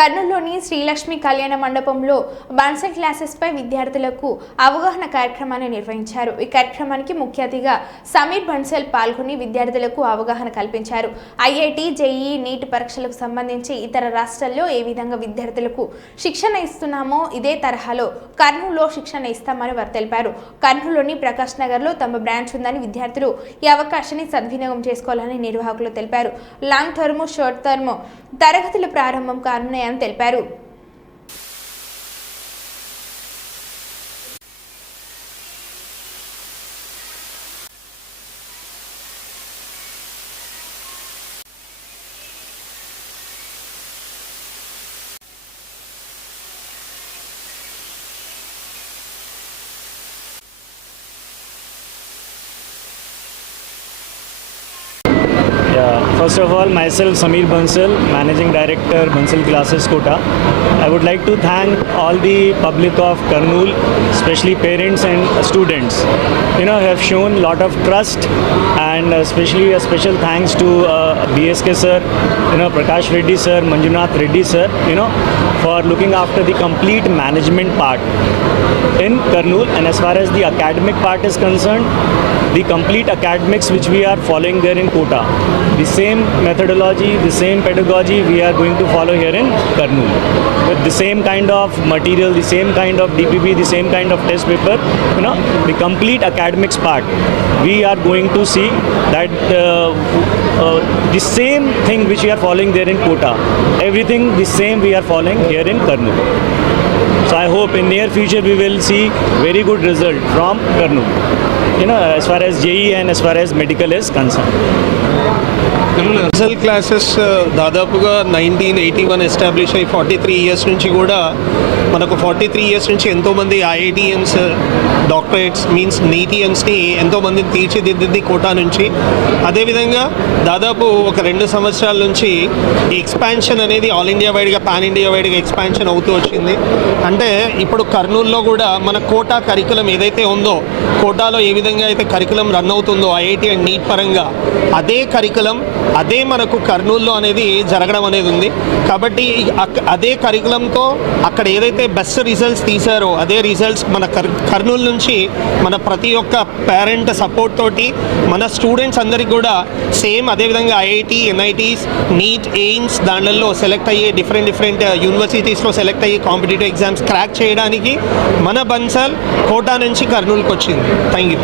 కర్నూలులోని శ్రీలక్ష్మి కళ్యాణ మండపంలో బన్సల్ క్లాసెస్ పై విద్యార్థులకు అవగాహన కార్యక్రమాన్ని నిర్వహించారు. ఈ కార్యక్రమానికి ముఖ్య అతిథిగా సమీర్ బన్సల్ పాల్గొని విద్యార్థులకు అవగాహన కల్పించారు. ఐఐటి జేఈ నీట్ పరీక్షలకు సంబంధించి ఇతర రాష్ట్రాల్లో ఏ విధంగా విద్యార్థులకు శిక్షణ ఇస్తున్నామో ఇదే తరహాలో కర్నూలులో శిక్షణ ఇస్తామని వారు తెలిపారు. కర్నూలులోని ప్రకాష్ నగర్లో తమ బ్రాంచ్ ఉందని విద్యార్థులు ఈ అవకాశాన్ని సద్వినియోగం చేసుకోవాలని నిర్వాహకులు తెలిపారు. లాంగ్ టర్మ్ షార్ట్ టర్మ్ తరగతులు ప్రారంభం కానున్న తెలిపారు first of all, myself Samir Bansal, Managing Director, Bansal Classes Kota. I would like to thank all the public of Karnool, especially parents and students. You know, have shown a lot of trust, and especially a special thanks to uh, BSK sir, you know, Prakash Reddy sir, Manjunath Reddy sir, you know, for looking after the complete management part in Karnool. And as far as the academic part is concerned, the complete academics which we are following there in Kota. The same methodology, the same pedagogy we are going to follow here in Karnool. With the same kind of material, the same kind of DPP, the same kind of test paper, you know, the complete academics part. We are going to see that uh, uh, the same thing which we are following there in Kota, everything the same we are following here in Karnool. So I hope in near future we will see very good result from Karnool. You know, as far as JE and as far as medical is concerned. రిజల్ classes uh, దాదాపుగా nineteen eighty one establish అయ్యి forty three years నుంచి కూడా మనకు forty three years నుంచి ఎంతోమంది IITians doctorates means నీటియన్స్ని ఎంతోమందిని తీర్చిదిద్దింది quota నుంచి. అదేవిధంగా దాదాపు ఒక రెండు సంవత్సరాల నుంచి ఈ ఎక్స్పాన్షన్ అనేది ఆల్ ఇండియా వైడ్గా పాన్ ఇండియా వైడ్గా ఎక్స్పాన్షన్ అవుతూ వచ్చింది. అంటే ఇప్పుడు కర్నూలులో కూడా మన కోటా కరికులం ఏదైతే ఉందో కోటాలో ఏ విధంగా అయితే కరికులం రన్ అవుతుందో ఐఐటి అండ్ నీట్ పరంగా అదే కరికులం అదే మనకు కర్నూలులో అనేది జరగడం అనేది ఉంది. కాబట్టి అక్- అదే కరికులంతో అక్కడ ఏదైతే బెస్ట్ రిజల్ట్స్ తీశారో అదే రిజల్ట్స్ మన కర్ కర్నూలు నుంచి మన ప్రతి ఒక్క పేరెంట్ సపోర్ట్ తోటి మన స్టూడెంట్స్ అందరికి కూడా సేమ్ అదేవిధంగా ఐఐటి ఎన్ఐటీస్ నీట్ ఎయిమ్స్ దాంట్లో సెలెక్ట్ అయ్యే డిఫరెంట్ డిఫరెంట్ యూనివర్సిటీస్లో సెలెక్ట్ అయ్యి కాంపిటేటివ్ ఎగ్జామ్స్ క్రాక్ చేయడానికి మన బన్సల్ కోటా నుంచి కర్నూలుకి వచ్చింది థ్యాంక్ యూ